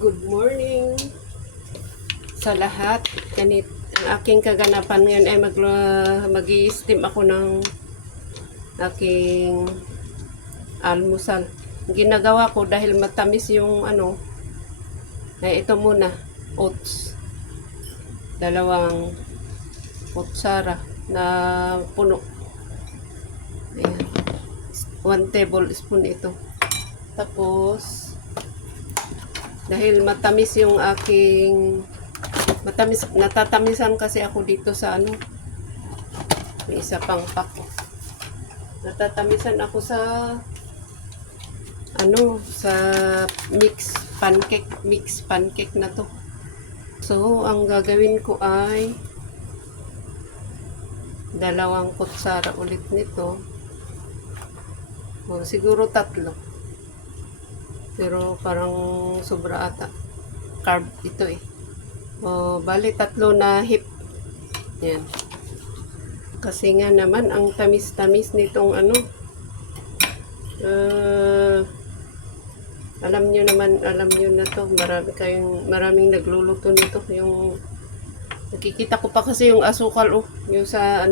Good morning sa lahat. Ganit ang aking kaganapan ngayon ay mag-i-steam ako ng aking almusal. Ginagawa ko dahil matamis yung ay ito muna, oats. 2 kutsara na puno. Ayan. 1 tablespoon ito. Tapos dahil matamis yung natatamisan kasi ako dito sa may isa pang pack. Natatamisan ako sa sa mix pancake na to. So, ang gagawin ko ay 2 kutsara ulit nito. O, siguro 3. Pero parang sobra ata. Carb ito eh. O, bali 3 na hip. Yan. Kasi nga naman, ang tamis-tamis nitong alam nyo na to. Maraming nagluluto nito. Yung, nakikita ko pa kasi yung asukal yung sa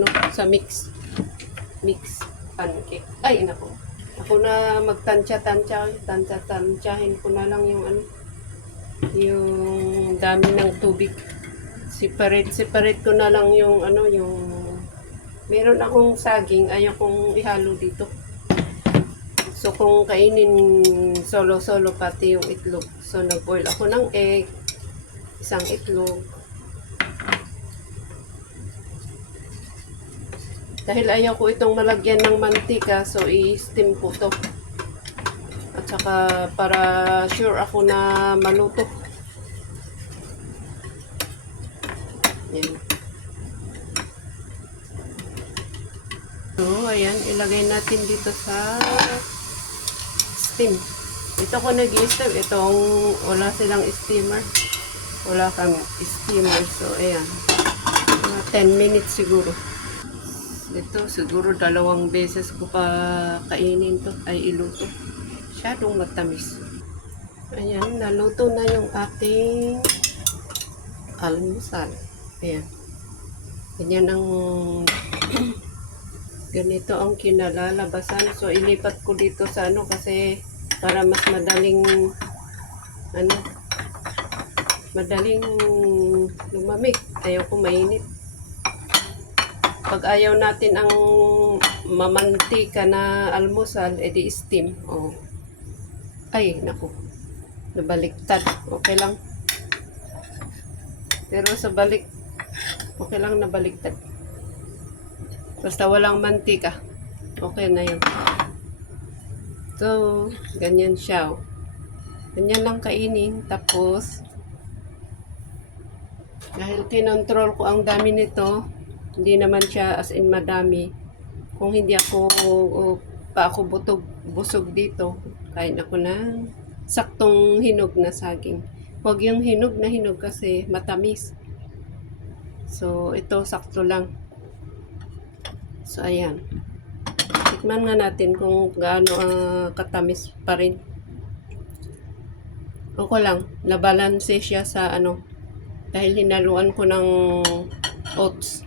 mix pancake. Ay, nako. Ako na magtansya-tansyahin ko na lang yung yung dami ng tubig. Separate ko na lang yung meron akong saging, ayaw kong ihalo dito. So kung kainin solo pati yung itlog. So nag-boil ako ng egg, 1 itlog. Dahil ayaw ko itong malagyan ng mantika, so i-steam ko to. At saka para sure ako na maluto. Yan. So, ayan, ilagay natin dito sa steam. Ito ko nag-i-steam. Itong wala silang steamer. Wala kang steamer. So, ayan. 10 minutes siguro. Ito, siguro 2 beses ko pa kainin to, ay iluto. Masyadong matamis. Ayan, naluto na yung ating almusal. Ayan. Ganyan ang ganito ang kinalalabasan. So, ilipat ko dito sa kasi para mas madaling madaling lumamig. Ayaw ko mainit. Pag ayaw natin ang mamantika na almusal, edi steam. Oh. Ay, naku. Nabaliktad. Okay lang. Pero sa balik, okay lang nabaliktad. Basta walang mantika. Okay na yun. So, ganyan siya. Ganyan lang kainin. Tapos, dahil kinontrol ko ang dami nito, hindi naman siya as in madami. Kung hindi ako busog dito, kain ako ng saktong hinog na saging. Huwag yung hinog na hinog kasi matamis. So, ito sakto lang. So, ayan. Tikman nga natin kung gaano katamis pa rin. Okay lang. Nabalanse siya sa dahil hinaluan ko ng oats.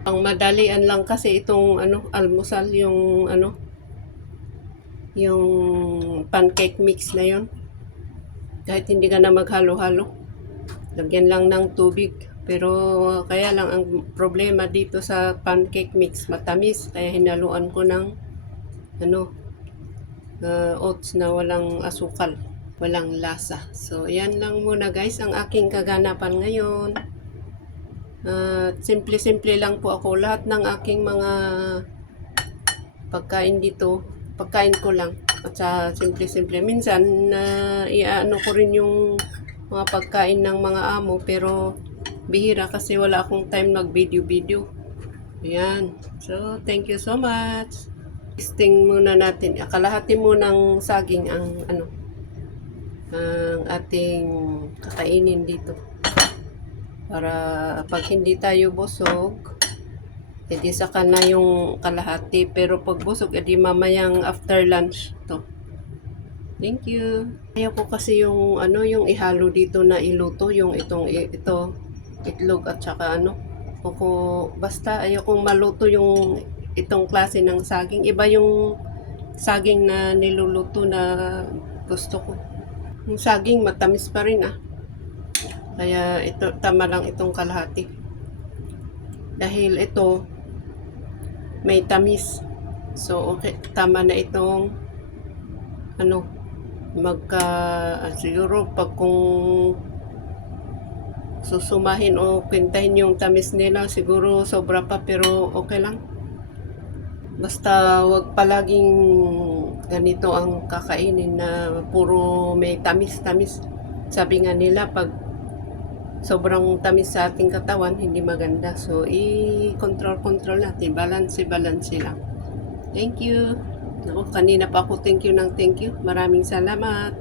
Ang madalian lang kasi itong almusal yung yung pancake mix na yon. Kahit hindi ka na maghalo-halo, lagyan lang ng tubig. Pero kaya lang ang problema dito sa pancake mix, matamis, kaya hinaluan ko ng oats na walang asukal, walang lasa. So yan lang muna guys ang aking kaganapan ngayon. Simple lang po ako. Lahat ng aking mga pagkain dito, pagkain ko lang. At sa simple. Minsan, iaano ko rin yung mga pagkain ng mga amo. Pero, bihira kasi wala akong time mag-video. Ayan. So, thank you so much. Testing muna natin. Kalahati munang saging ang ang ating kakainin dito. Para pag hindi tayo busog, edi saka na yung kalahati. Pero pag busog, edi mamayang after lunch to. Thank you. Ayaw ko kasi yung ano, yung ihalo dito na iluto, yung ito, itlog at saka ano. Basta ayaw kong maluto yung itong klase ng saging. Iba yung saging na niluluto na gusto ko. Yung saging matamis pa rin ah. Kaya ito, tama lang itong kalahati. Dahil ito, may tamis. So, okay, tama na itong ano, siguro pag kung susumahin o kwentahin yung tamis nila, siguro sobra pa pero okay lang. Basta wag palaging ganito ang kakainin na puro may tamis-tamis. Sabi nga nila pag sobrang tamis sa ating katawan, hindi maganda. So, i-control natin. Balance lang. Thank you. Naku, kanina pa ako thank you. Maraming salamat.